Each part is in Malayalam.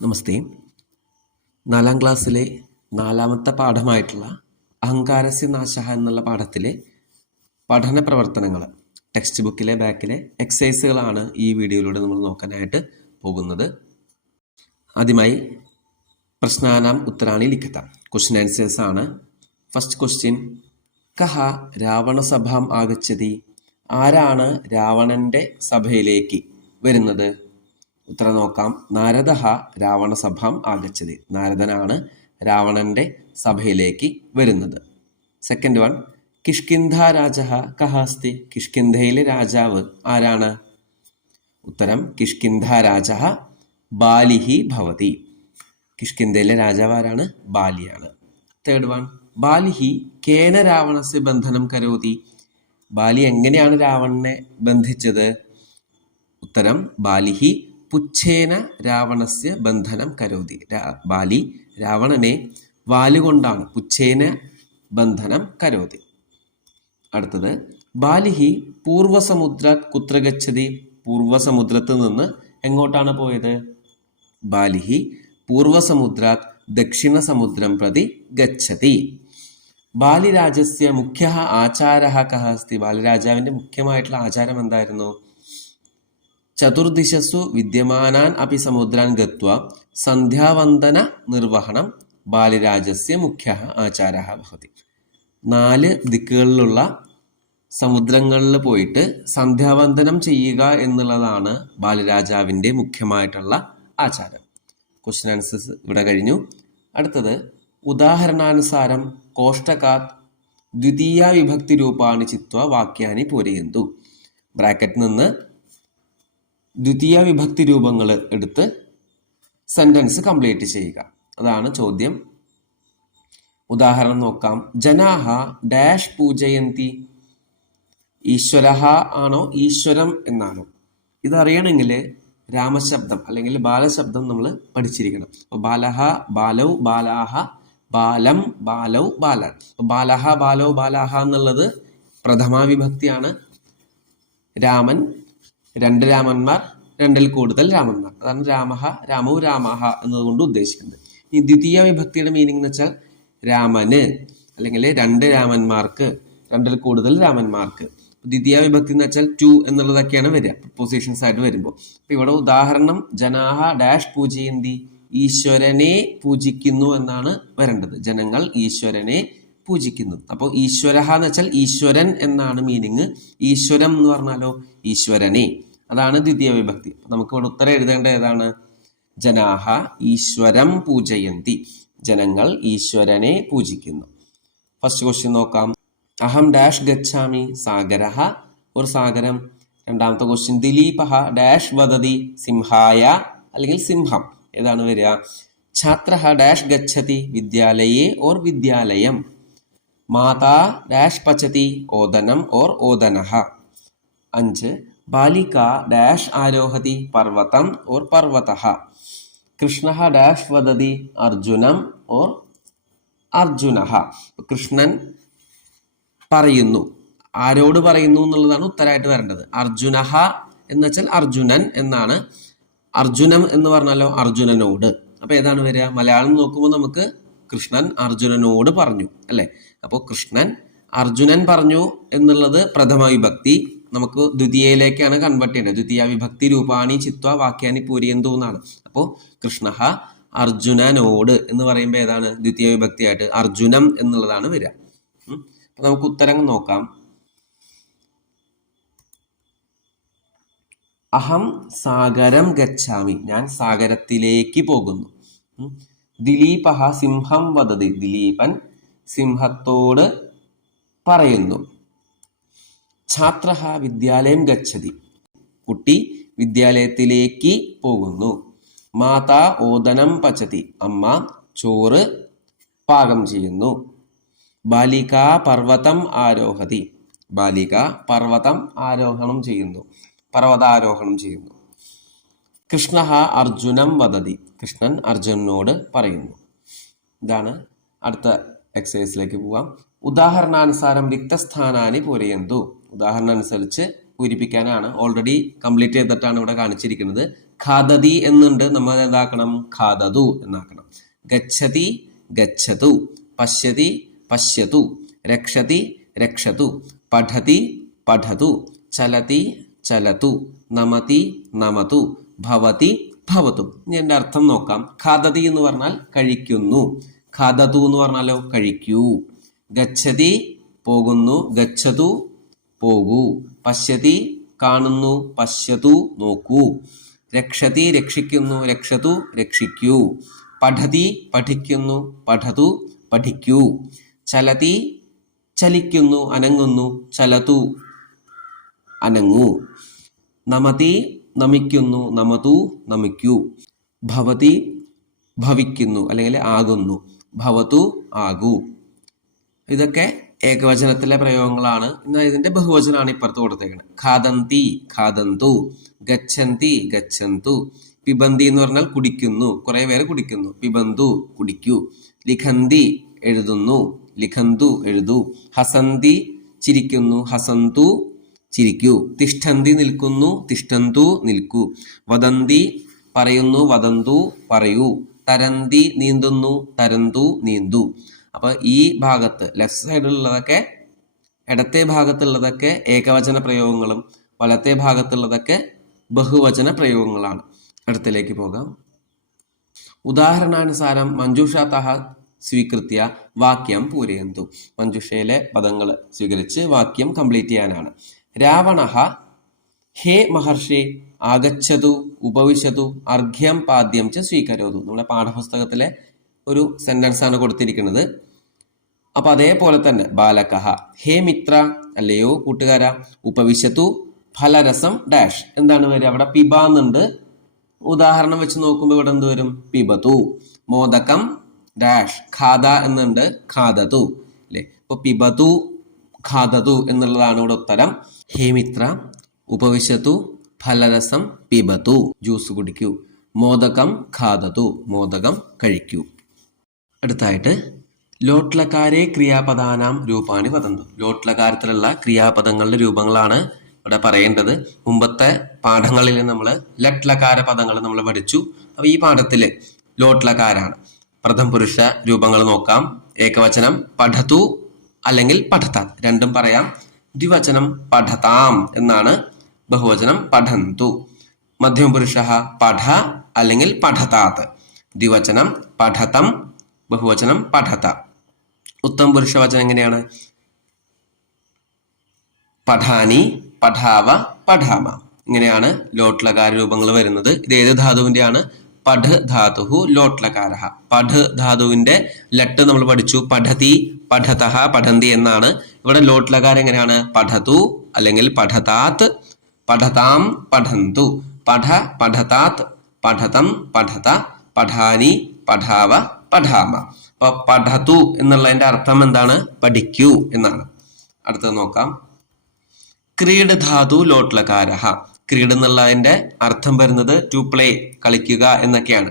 നമസ്തേ. 4ാം ക്ലാസ്സിലെ 4ാമത്തെ പാഠമായിട്ടുള്ള അഹങ്കാരസ്യ നാശഃ എന്നുള്ള പാഠത്തിലെ പഠന പ്രവർത്തനങ്ങൾ, ടെക്സ്റ്റ് ബുക്കിലെ ബാക്കിലെ എക്സസൈസുകളാണ് ഈ വീഡിയോയിലൂടെ നമ്മൾ നോക്കാനായിട്ട് പോകുന്നത്. ആദ്യമായി പ്രശ്നാനാം ഉത്തരാണി ലിഖിത, ക്വസ്റ്റ്യൻ ആൻസേഴ്സ് ആണ്. ഫസ്റ്റ് ക്വസ്റ്റ്യൻ, കഹ രാവണസഭാം ആഗച്ഛതി? ആരാണ് രാവണന്റെ സഭയിലേക്ക് വരുന്നത്? ഉത്തരം നോക്കാം. നാരദഃ രാവണസഭാം ആഗച്ഛതി. നാരദനാണ് രാവണന്റെ സഭയിലേക്ക് വരുന്നത്. സെക്കൻഡ് വൺ, കിഷ്കിന്ധ രാജഃ കഃ അസ്തി? കിഷ്കിന്ധയിലെ രാജാവ് ആരാണ്? ഉത്തരം കിഷ്കിന്ധ രാജഃ ബാലിഹി ഭവതി. കിഷ്കിന്ധയിലെ രാജാവ് ആരാണ്? ബാലിയാണ്. തേർഡ് വൺ, ബാലിഹി കേന രാവണസ്യ ബന്ധനം കരോതി? ബാലി എങ്ങനെയാണ് രാവണനെ ബന്ധിച്ചത്? ഉത്തരം ബാലിഹി പുച്ഛേന രാവണസ്യ ബന്ധനം കരോതി. ബാലി രാവണനെ വാലുകൊണ്ടാണ്, പുച്ഛേന ബന്ധനം കരോതി. അടുത്തത്, ബാലിഹി പൂർവസമുദ്രാത് കുത്ര ഗച്ഛതി? പൂർവസമുദ്രത്ത് നിന്ന് എങ്ങോട്ടാണ് പോയത്? ബാലിഹി പൂർവസമുദ്രാത് ദക്ഷിണ സമുദ്രം പ്രതി ഗച്ഛതി. ബാലിരാജസ്യ മുഖ്യ ആചാരഃ കഃ അസ്തി? ബാലിരാജാവിന്റെ മുഖ്യമായിട്ടുള്ള ആചാരം എന്തായിരുന്നു? ചതുർദിശസു വിദ്യമാനാൻ അപി സമുദ്രാൻ ഗത്വ സന്ധ്യാവന്ദന നിർവഹണം ബാലിരാജസ്യ മുഖ്യ ആചാരഃ ഭവതി. 4 ദിക്കുകളിലുള്ള സമുദ്രങ്ങളിൽ പോയിട്ട് സന്ധ്യാവന്ദനം ചെയ്യുക എന്നുള്ളതാണ് ബാലിരാജാവിൻ്റെ മുഖ്യമായിട്ടുള്ള ആചാരം. ക്വസ്റ്റ്യൻ ആൻസേഴ്സ് ഇവിടെ കഴിഞ്ഞു. അടുത്തത്, ഉദാഹരണാനുസാരം കോഷ്ടകാത് ദ്വിതീയ വിഭക്തി രൂപാണി ചിത്വ വാക്യാനി പൂരയന്തു. ബ്രാക്കറ്റിൽ നിന്ന് ദ്വിതീയ വിഭക്തി രൂപങ്ങൾ എടുത്ത് സെന്റൻസ് കംപ്ലീറ്റ് ചെയ്യുക. അതാണ് ചോദ്യം. ഉദാഹരണം നോക്കാം. ജനാഹ ഡാഷ് പൂജയന്തി? ഈശ്വരഹ ആണോ ഈശ്വരം എന്നാണോ? ഇതറിയണമെങ്കിൽ രാമശബ്ദം അല്ലെങ്കിൽ ബാലശബ്ദം നമ്മൾ പഠിച്ചിരിക്കണം. അപ്പോൾ ബാലഹ ബാലൗ ബാലാഹ, ബാലം ബാലൗ ബാലൻ. ബാലഹ ബാലൗ ബാലാഹ എന്നുള്ളത് പ്രഥമാ വിഭക്തിയാണ്. രാമൻ, 2 രാമന്മാർ, 2ൽ കൂടുതൽ രാമന്മാർ, അതാണ് രാമഹ രാമൗ രാമഹ എന്നതുകൊണ്ട് ഉദ്ദേശിക്കുന്നത്. ഈ ദ്വിതീയ വിഭക്തിയുടെ മീനിങ് എന്ന് വെച്ചാൽ രാമന് അല്ലെങ്കിൽ 2 രാമന്മാർക്ക്, 2ൽ കൂടുതൽ രാമന്മാർക്ക്. ദ്വിതീയ വിഭക്തി എന്ന് വെച്ചാൽ 2 എന്നുള്ളതൊക്കെയാണ് വരിക പൊസിഷൻസ് ആയിട്ട് വരുമ്പോൾ. അപ്പൊ ഇവിടെ ഉദാഹരണം ജനാഹ ഡാഷ് പൂജയന്തി, ഈശ്വരനെ പൂജിക്കുന്നു എന്നാണ് വരേണ്ടത്. ജനങ്ങൾ ഈശ്വരനെ പൂജിക്കുന്നു. അപ്പോൾ ഈശ്വരഹ എന്ന് വെച്ചാൽ ഈശ്വരൻ എന്നാണ് മീനിങ്. ഈശ്വരം എന്ന് പറഞ്ഞാലോ ഈശ്വരനെ, അതാണ് ദ്വിതീയ വിഭക്തി. നമുക്ക് ഇവിടെ ഉത്തരം എഴുതേണ്ട ഏതാണ്? ജനാഹ ഈശ്വരം പൂജയന്തി, ജനങ്ങൾ ഈശ്വരനെ പൂജിക്കുന്നു. ഫസ്റ്റ് ക്വസ്റ്റ്യൻ നോക്കാം. അഹം ഡാഷ് ഗച്ഛാമി സാഗരഃ, ഒരു സാഗരം. രണ്ടാമത്തെ ക്വസ്റ്റ്യൻ, ദിലീപഃ ഡാഷ് വദതി സിംഹായ അല്ലെങ്കിൽ സിംഹം, ഏതാണ് വരിക? ഛാത്രഃ ഡാഷ് ഗച്ഛതി വിദ്യാലയേ ഓർ വിദ്യാലയം. മാതാ ഡാഷ് പചതി ഓദനം ഓർ ഓദനഃ. 5, ബാലിക ഡാഷ് ആരോഹതി പർവതം ഓർ പർവതഃ. കൃഷ്ണഃ ഡാഷ് വദതി അർജുനം ഓർ അർജുനഃ. കൃഷ്ണൻ പറയുന്നു, ആരോട് പറയുന്നു എന്നുള്ളതാണ് ഉത്തരമായിട്ട് വരേണ്ടത്. അർജുനഃ എന്ന് വെച്ചാൽ അർജുനൻ എന്നാണ്. അർജുനം എന്ന് പറഞ്ഞാലോ അർജുനനോട്. അപ്പൊ ഏതാണ് വരിക? മലയാളം നോക്കുമ്പോൾ നമുക്ക് കൃഷ്ണൻ അർജുനനോട് പറഞ്ഞു അല്ലെ. അപ്പോൾ കൃഷ്ണൻ അർജുനൻ പറഞ്ഞു എന്നുള്ളത് പ്രഥമ വിഭക്തി. നമുക്ക് ദ്വിതീയയിലേക്കാണ് കൺവേർട്ട് ചെയ്യേണ്ടത്. ദ്വിതീയ വിഭക്തി രൂപാണി ചിത്വ വാക്യാനി പൂരയന്തു എന്നാണ്. അപ്പോൾ കൃഷ്ണഃ അർജുനനോട് എന്ന് പറയുമ്പോൾ ഏതാണ്? ദ്വിതീയ വിഭക്തിയായിട്ട് അർജുനം എന്നുള്ളതാണ് വരിക. അപ്പൊ നമുക്ക് ഉത്തരം നോക്കാം. അഹം സാഗരം ഗച്ഛാമി, ഞാൻ സാഗരത്തിലേക്ക് പോകുന്നു. ദിലീപഃ സിംഹം വദതി, ദിലീപൻ സിംഹത്തോട് പറയുന്നു. ഛാത്രഃ വിദ്യാലയം ഗച്ഛതി, കുട്ടി വിദ്യാലയത്തിലേക്ക് പോകുന്നു. മാതാ ഓദനം പചതി, അമ്മ ചോറ് പാകം ചെയ്യുന്നു. ബാലിക പർവ്വതം ആരോഹതി, ബാലിക പർവ്വതം ആരോഹണം ചെയ്യുന്നു, പർവ്വതാരോഹണം ചെയ്യുന്നു. കൃഷ്ണഃ അർജുനം വദതി, കൃഷ്ണൻ അർജുനനോട് പറയുന്നു. ഇതാണ്. അടുത്ത എക്സസൈസിലേക്ക് പോവാം. ഉദാഹരണാനുസാരം റിക്തസ്ഥാനാനി പൂരയന്തു. ഉദാഹരണം അനുസരിച്ച് പൂരിപ്പിക്കാനാണ്. ഓൾറെഡി കംപ്ലീറ്റ് ചെയ്തിട്ടാണ് ഇവിടെ കാണിച്ചിരിക്കുന്നത്. ഖാദതി എന്നുണ്ട്, നമ്മൾ എന്താക്കണം? ഖാദതു എന്നാക്കണം. ഗച്ഛതി ഗച്ഛതു, പശ്യതി പശ്യതു, രക്ഷതി രക്ഷതു, പഠതി പഠതു, ചലതി ചലതു, നമതി നമതു, ഭവതി ഭവതു. ഇനി എൻ്റെ അർത്ഥം നോക്കാം. ഖാദതി എന്ന് പറഞ്ഞാൽ കഴിക്കുന്നു, ഖാദതു എന്ന് പറഞ്ഞാലോ കഴിക്കൂ. ഗച്ഛതി പോകുന്നു, ഗച്ഛതു പോകൂ. പശ്യതി കാണുന്നു, പശ്യതു നോക്കൂ. രക്ഷതി രക്ഷിക്കുന്നു, രക്ഷതു രക്ഷിക്കൂ. പഠതി പഠിക്കുന്നു, പഠതു പഠിക്കൂ. ചലതി ചലിക്കുന്നു, അനങ്ങുന്നു, ചലതു അനങ്ങൂ. നമതി നമിക്കുന്നു, നമതു നമിക്കൂ. ഭവതി ഭവിക്കുന്നു അല്ലെങ്കിൽ ആകുന്നു, ഭവതു ആകൂ. ഇതൊക്കെ ഏകവചനത്തിലെ പ്രയോഗങ്ങളാണ്. എന്നാൽ ഇതിന്റെ ബഹുവചനാണ് ഇപ്പുറത്ത് കൊടുത്തേക്കുന്നത്. ഖാദന്തി ഖാദന്തു, ഗച്ഛന്തി ഗച്ഛന്തു. പിബന്തി എന്ന് പറഞ്ഞാൽ കുടിക്കുന്നു, കുറെ പേര് കുടിക്കുന്നു, പിബന്തു കുടിക്കൂ. ലിഖന്തി എഴുതുന്നു, ലിഖന്തു എഴുതൂ. ഹസന്തി ചിരിക്കുന്നു, ഹസന്തു ചിരിക്കൂ. തിഷ്ഠന്തി നിൽക്കുന്നു, തിഷ്ഠന്തു നിൽക്കൂ. വദന്തി പറയുന്നു, വദന്തു പറയൂ. തരന്തി നീന്തുന്നു, തരന്തു നീന്തു. അപ്പൊ ഈ ഭാഗത്ത് ലെഫ്റ്റ് സൈഡിലുള്ളതൊക്കെ, ഇടത്തെ ഭാഗത്തുള്ളതൊക്കെ ഏകവചന പ്രയോഗങ്ങളും വലത്തെ ഭാഗത്തുള്ളതൊക്കെ ബഹുവചന പ്രയോഗങ്ങളാണ്. അടുത്തിലേക്ക് പോകാം. ഉദാഹരണാനുസാരം മഞ്ജുഷാതഃ സ്വീകൃത്യ വാക്യം പൂരയന്തു. മഞ്ജുഷയിലെ പദങ്ങൾ സ്വീകരിച്ച് വാക്യം കംപ്ലീറ്റ് ചെയ്യാനാണ്. രാവണഃ ഹേ മഹർഷി ആഗച്ഛതു ഉപവിശതു അർഘ്യം പാദ്യം ച സ്വീകരോതു. നമ്മുടെ പാഠപുസ്തകത്തിലെ ഒരു സെന്റൻസ് ആണ് കൊടുത്തിരിക്കുന്നത്. അപ്പൊ അതേപോലെ തന്നെ ബാലകഃ ഹേ മിത്ര അല്ലയോ കൂട്ടുകാര, ഉപവിശതു ഫലരസം ഡാഷ്. എന്താണ് വരിക? അവിടെ പിബ എന്നുണ്ട്. ഉദാഹരണം വെച്ച് നോക്കുമ്പോൾ ഇവിടെ എന്ത് വരും? പിബതു. മോദകം ഡാഷ് ഖാദ എന്നുണ്ട്, ഖാദതു അല്ലെ. ഇപ്പൊ പിബതു ഖാദതു എന്നുള്ളതാണ് ഇവിടെ ഉത്തരം. ഹേ മിത്ര ഉപവിശതു ഫലരസം പിബതു, ജ്യൂസ് കുടിക്കൂ. മോദകം ഖാദതു, മോദകം കഴിക്കൂ. അടുത്തായിട്ട് ലോട്ട്ലകാരെ ക്രിയാപദാനാം രൂപാണി വദന്തു. ലോട്ട്ലകാരത്തിലുള്ള ക്രിയാപദങ്ങളുടെ രൂപങ്ങളാണ് ഇവിടെ പറയേണ്ടത്. മുമ്പത്തെ പാഠങ്ങളിൽ നമ്മൾ ലട്ലകാര പദങ്ങൾ നമ്മൾ പഠിച്ചു. അപ്പൊ ഈ പാഠത്തില് ലോട്ട്ലകാരാണ്. പ്രഥമ പുരുഷ രൂപങ്ങൾ നോക്കാം. ഏകവചനം പഠതു അല്ലെങ്കിൽ പഠതാത്, രണ്ടും പറയാം. ദ്വിവചനം പഠതാം എന്നാണ്, ബഹുവചനം പഠന്തു. മധ്യമ പുരുഷ പഠ അല്ലെങ്കിൽ പഠതാത്, ദ്വിവചനം പഠതം, ബഹുവചനം പഠത. ഉത്തമ പുരുഷവചനം എങ്ങനെയാണ്? പഠാനി പഠാവ പഠാമ. ഇങ്ങനെയാണ് ലോട്ട്ലകാര രൂപങ്ങൾ വരുന്നത്. ഇത് ഏത് ധാതുവിന്റെയാണ്? പഠ ധാതു ലോട്ട്ലകാര. പഠ ധാതുവിന്റെ ലട്ട് നമ്മൾ പഠിച്ചു. പഠതി പഠതഃ പഠന്തി എന്നാണ്. ഇവിടെ ലോട്ട്ലകാരം എങ്ങനെയാണ്? പഠതു അല്ലെങ്കിൽ പഠതാത്, പഠതാം പഠന്തു, പഠ പഠതാത്, പഠതം പഠത, പഠാനി പഠാവ പഠാമ. അപ്പൊ പഠതു എന്നുള്ളതിന്റെ അർത്ഥം എന്താണ്? പഠിക്കൂ എന്നാണ്. അടുത്തത് നോക്കാം. ക്രീഡ് ധാതു ലോട്ട്ലകാര. ക്രീഡ് എന്നുള്ളതിന്റെ അർത്ഥം വരുന്നത് ടു പ്ലേ, കളിക്കുക എന്നൊക്കെയാണ്.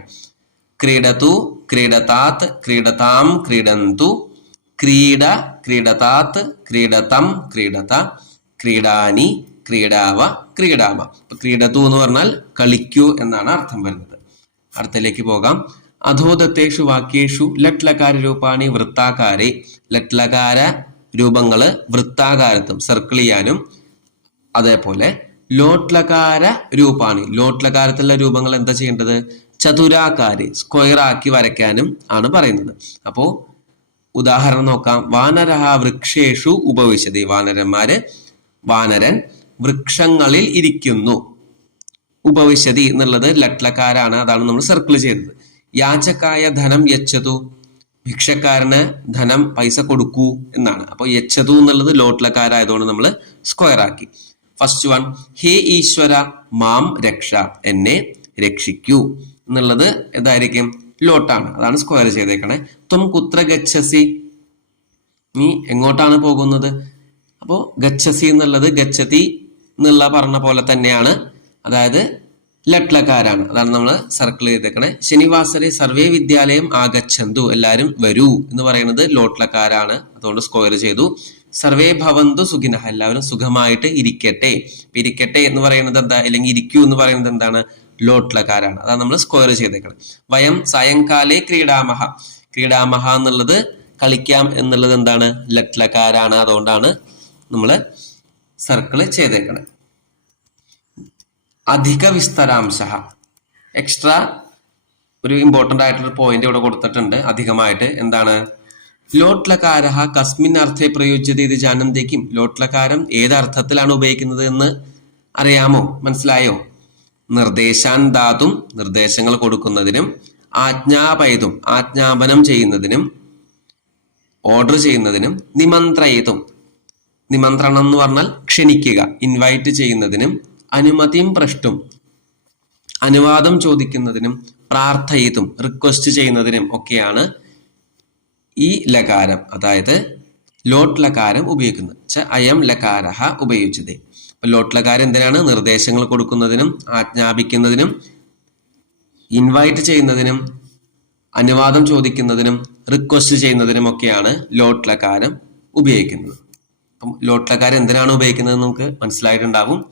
ക്രീഡതു ക്രീഡതാത്, ക്രീഡതാം ക്രീഡന്തു, ക്രീഡ ക്രീഡതാത്, ക്രീഡതം ക്രീഡത, ക്രീഡാനി ക്രീഡാവ ക്രീഡാമ. ക്രീഡതു എന്ന് പറഞ്ഞാൽ കളിക്കൂ എന്നാണ് അർത്ഥം വരുന്നത്. അടുത്തതിലേക്ക് പോകാം. അധോദത്തേഷു വാക്യേഷു ലട്ലകാര രൂപാണി വൃത്താകാരെ. ലട്ലകാര രൂപങ്ങള് വൃത്താകാരത്തും സർക്കിൾ ചെയ്യാനും, അതേപോലെ ലോട്ട്ലകാര രൂപാണി, ലോട്ട്ലകാരത്തിലുള്ള രൂപങ്ങൾ എന്താ ചെയ്യേണ്ടത്? ചതുരാകാരി സ്ക്വയർ ആക്കി വരയ്ക്കാനും ആണ് പറയുന്നത്. അപ്പോ ഉദാഹരണം നോക്കാം. വാനരഹ വൃക്ഷേഷു ഉപവിശതി. വാനരൻ വൃക്ഷങ്ങളിൽ ഇരിക്കുന്നു. ഉപവിശതി എന്നുള്ളത് ലട്ലകാരാണ്, അതാണ് നമ്മൾ സർക്കിൾ ചെയ്തത്. യാചകായ ധനം യച്ഛതു. ഭിക്ഷക്കാരന് ധനം പൈസ കൊടുക്കൂ എന്നാണ്. അപ്പോൾ യച്ഛതു എന്നുള്ളത് ലോട്ട്ലകാരായതുകൊണ്ട് നമ്മൾ സ്ക്വയർ ആക്കി. ഫസ്റ്റ് വൺ, ഹേ ഈശ്വര മാം രക്ഷ, എന്നെ രക്ഷിക്കൂ എന്നുള്ളത് എന്തായിരിക്കും? ലോട്ടാണ്, അതാണ് സ്ക്വയർ ചെയ്തേക്കണേ. ത്വം കുത്ര ഗച്ഛസി, നീ എങ്ങോട്ടാണ് പോകുന്നത്? അപ്പോൾ ഗച്ഛസി എന്നുള്ളത് ഗച്ഛതി എന്നുള്ള പറഞ്ഞ പോലെ തന്നെയാണ്, അതായത് ലട്ലകാരാണ്, അതാണ് നമ്മൾ സർക്കിൾ ചെയ്തേക്കണേ. ശനിവാസരെ സർവേ വിദ്യാലയം ആഗച്ഛന്തു, എല്ലാവരും വരൂ എന്ന് പറയുന്നത് ലോട്ട്ലകാരാണ്, അതുകൊണ്ട് സ്ക്വയർ ചെയ്തു. സർവേ ഭവന്തു സുഖിനഃ, എല്ലാവരും സുഖമായിട്ട് ഇരിക്കട്ടെ. ഇരിക്കട്ടെ എന്ന് പറയുന്നത് എന്താ, അല്ലെങ്കിൽ ഇരിക്കൂ എന്ന് പറയുന്നത് എന്താണ്? ലോട്ട്ലകാരാണ്. അതാണ് നമ്മൾ സ്ക്വയർ ചെയ്തേക്കണം. വയം സായങ്കാലേ ക്രീഡാമഹ. ക്രീഡാമഹ എന്നുള്ളത് കളിക്കാം എന്നുള്ളത് എന്താണ്? ലട്ലകാരാണ്. അതുകൊണ്ടാണ് നമ്മൾ സർക്കിള് ചെയ്തേക്കണത്. അധിക വിസ്തരാംശ, എക്സ്ട്രാ ഒരു ഇമ്പോർട്ടൻ്റ് ആയിട്ടുള്ള പോയിന്റ് ഇവിടെ കൊടുത്തിട്ടുണ്ട് അധികമായിട്ട്. എന്താണ്? ലോട്ട്ലകാര കസ്മിൻ അർത്ഥേ പ്രയോജ്യത ഇത് ജാനന്തേക്കും. ലോട്ട്ലകാരം ഏത് അർത്ഥത്തിലാണ് ഉപയോഗിക്കുന്നത് എന്ന് അറിയാമോ? മനസ്സിലായോ? നിർദ്ദേശാൻ ദാതും, നിർദ്ദേശങ്ങൾ കൊടുക്കുന്നതിനും, ആജ്ഞാപയതും, ആജ്ഞാപനം ചെയ്യുന്നതിനും, ഓർഡർ ചെയ്യുന്നതിനും, നിമന്ത്രയിതും, നിമന്ത്രണം എന്ന് പറഞ്ഞാൽ ക്ഷണിക്കുക, ഇൻവൈറ്റ് ചെയ്യുന്നതിനും, അനുമതിയും പ്രഷ്ടും, അനുവാദം ചോദിക്കുന്നതിനും, പ്രാർത്ഥയിതും, റിക്വസ്റ്റ് ചെയ്യുന്നതിനും ഒക്കെയാണ് ഈ ലകാരം, അതായത് ലോട്ട് ലകാരം ഉപയോഗിക്കുന്നത്. അയം ലകാരഹ ഉപയോഗിച്ചത്. അപ്പൊ ലോട്ട് ലകാരം എന്തിനാണ്? നിർദ്ദേശങ്ങൾ കൊടുക്കുന്നതിനും, ആജ്ഞാപിക്കുന്നതിനും, ഇൻവൈറ്റ് ചെയ്യുന്നതിനും, അനുവാദം ചോദിക്കുന്നതിനും, റിക്വസ്റ്റ് ചെയ്യുന്നതിനും ഒക്കെയാണ് ലോട്ട് ലകാരം ഉപയോഗിക്കുന്നത്. അപ്പം ലോട്ട് ലകാരം എന്തിനാണ് ഉപയോഗിക്കുന്നത് നമുക്ക് മനസ്സിലായിട്ടുണ്ടാവും.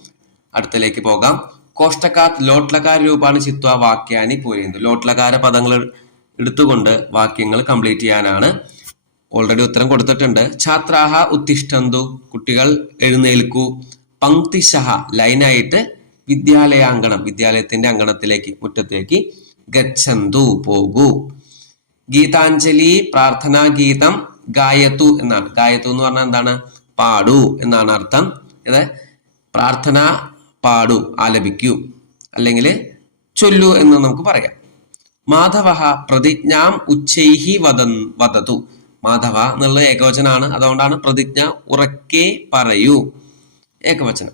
അടുത്തലേക്ക് പോകാം. കോഷ്ടകാത് ലോട്ട് ലകാര രൂപാണ് ചിത്വ വാക്യാനി പൂരയുന്നത്. ലോട്ട് ലകാര പദങ്ങൾ എടുത്തുകൊണ്ട് വാക്യങ്ങൾ കംപ്ലീറ്റ് ചെയ്യാനാണ്. ഓൾറെഡി ഉത്തരം കൊടുത്തിട്ടുണ്ട്. ഛാത്രാഹ ഉത്തിഷ്ഠന്തു, കുട്ടികൾ എഴുന്നേൽക്കൂ. പങ്ക്തിശഃ, ലൈനായിട്ട്. വിദ്യാലയാങ്കണം, വിദ്യാലയത്തിന്റെ അങ്കണത്തിലേക്ക്, മുറ്റത്തേക്ക്. ഗച്ഛന്തു, പോകൂ. ഗീതാഞ്ജലി, പ്രാർത്ഥനാ ഗീതം ഗായത്തു എന്നാണ്. ഗായത്തു എന്ന് പറഞ്ഞാൽ എന്താണ്? പാടൂ എന്നാണ് അർത്ഥം. ഇത് പ്രാർത്ഥന പാടൂ, ആലപിക്കൂ, അല്ലെങ്കിൽ ചൊല്ലു എന്ന് നമുക്ക് പറയാം. മാധവ പ്രതിജ്ഞാം ഉച്ചൈഹി വദതു. മാധവ എന്നുള്ള ഏകവചനാണ്, അതുകൊണ്ടാണ് പ്രതിജ്ഞ ഉറക്കെ പറയൂ, ഏകവചനം.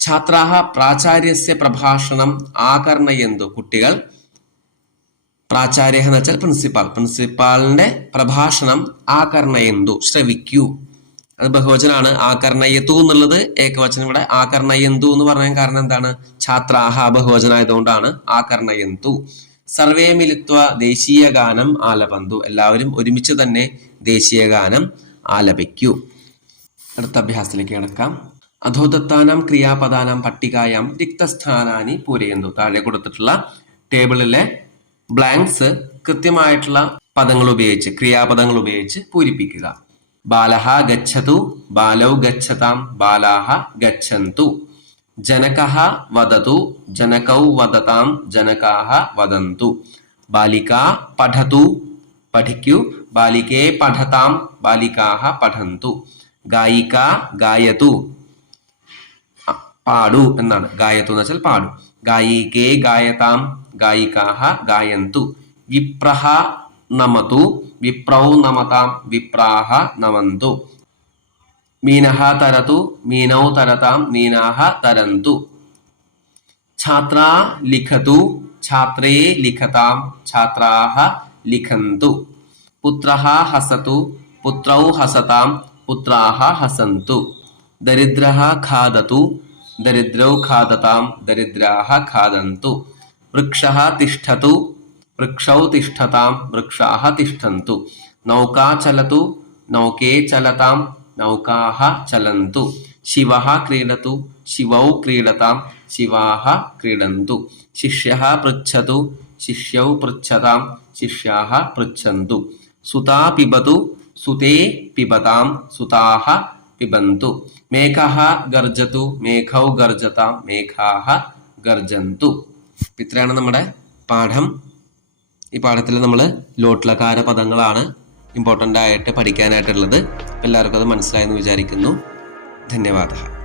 ഛാത്രാഹ പ്രാചാര്യസ്യ പ്രഭാഷണം ആകർണയന്തു. കുട്ടികൾ, പ്രാചാര്യ എന്ന് വെച്ചാൽ പ്രിൻസിപ്പാൾ, പ്രിൻസിപ്പാളിന്റെ പ്രഭാഷണം ആകർണയന്തു, ശ്രവിക്കൂ. അത് ബഹുവചനാണ്. ആകർണയത്തു എന്നുള്ളത് ഏകവചനം. ഇവിടെ ആകർണയന്തു എന്ന് പറയാൻ കാരണം എന്താണ്? ഛാത്രാഹ ബഹുവചനായതുകൊണ്ടാണ് ആകർണയന്തു. സർവേ മിലിത്വ ദേശീയ ഗാനം ആലപന്തു. എല്ലാവരും ഒരുമിച്ച് തന്നെ ദേശീയ ഗാനം ആലപിക്കൂ. അടുത്ത അഭ്യാസത്തിലേക്ക് കിടക്കാം. അധോദത്താനാം ക്രിയാപദാനാം പട്ടികായാം റിക്തസ്ഥാനാനി പൂരയന്തു. താഴെ കൊടുത്തിട്ടുള്ള ടേബിളിലെ ബ്ലാങ്ക്സ് കൃത്യമായിട്ടുള്ള പദങ്ങൾ ഉപയോഗിച്ച്, ക്രിയാപദങ്ങൾ ഉപയോഗിച്ച് പൂരിപ്പിക്കുക. ബാലഹ ഗച്ഛതു, ബാലൗ ഗച്ഛതാം, ബാലാഹ ഗച്ഛന്തു. ജനകഃ വദതു, ജനകൗ വദതാം, ജനകാഹ വദന്തു. ബാലിക പഠതു, പഠിക്കൂ. ബാലികേ പഠതാം, ബാലികാഹ പഠന്തു. ഗായിക ഗായതു, പാടു എന്നാണ്. ഗായതു എന്ന് വെച്ചാൽ പാടു. ഗായികേ ഗായതാം, ഗായികാഹ ഗായന്തു. വിപ്രഹ നമതു, വിപ്രൗ നമതാം, വിപ്രാഹ നമന്തു. മീനഃ തരതു, മീനൗ തരതാം, മീനാഹ തരന്തു. ഛാത്രാ ലിഖതു, ഛാത്രേ ലിഖതാം, ഛാത്രാഹ ലിഖന്തു. പുത്രഃ ഹസതു, പുത്രൗ ഹസതാം, പുത്രാഹ ഹസന്തു. ദരിദ്രഃ ഖാദതു, ദരിദ്രൗ ഖാദതാം, ദരിദ്രാഹ ഖാദന്തു. വൃക്ഷഃ തിഷ്ഠതു, വൃക്ഷൗ തിഷ്ഠതാം, വൃക്ഷാഹ തിഷ്ഠന്തു. നൗകാ ചലതു, നൗകേ ചലതാം, നൗകാഹ ചലന്തു. ശിവഃ ക്രീഡതു, ശിവൗ ക്രീഡതാം, ശിവാഹ ക്രീഡന്തു. ശിഷ്യഃ പൃച്ഛതു, ശിഷ്യൗ പൃച്ഛതാം, ശിഷ്യാഹ പൃച്ഛന്തു. സുതാ പിബതു, സുതേ പിബതാം, സുതാഹ പിബന്തു. മേഘഃ ഗർജതു, മേഘൗ ഗർജതാം, മേഘാഹ ഗർജന്തു. ഇത്രയാണ് നമ്മുടെ പാഠം. ഈ പാഠത്തിൽ നമ്മൾ ലോട്ട്ലകാര പദങ്ങളാണ് ഇമ്പോർട്ടൻ്റ് ആയിട്ട് പഠിക്കാനായിട്ടുള്ളത്. എല്ലാവർക്കും അത് മനസ്സിലായെന്ന് വിചാരിക്കുന്നു. ധന്യവാദ.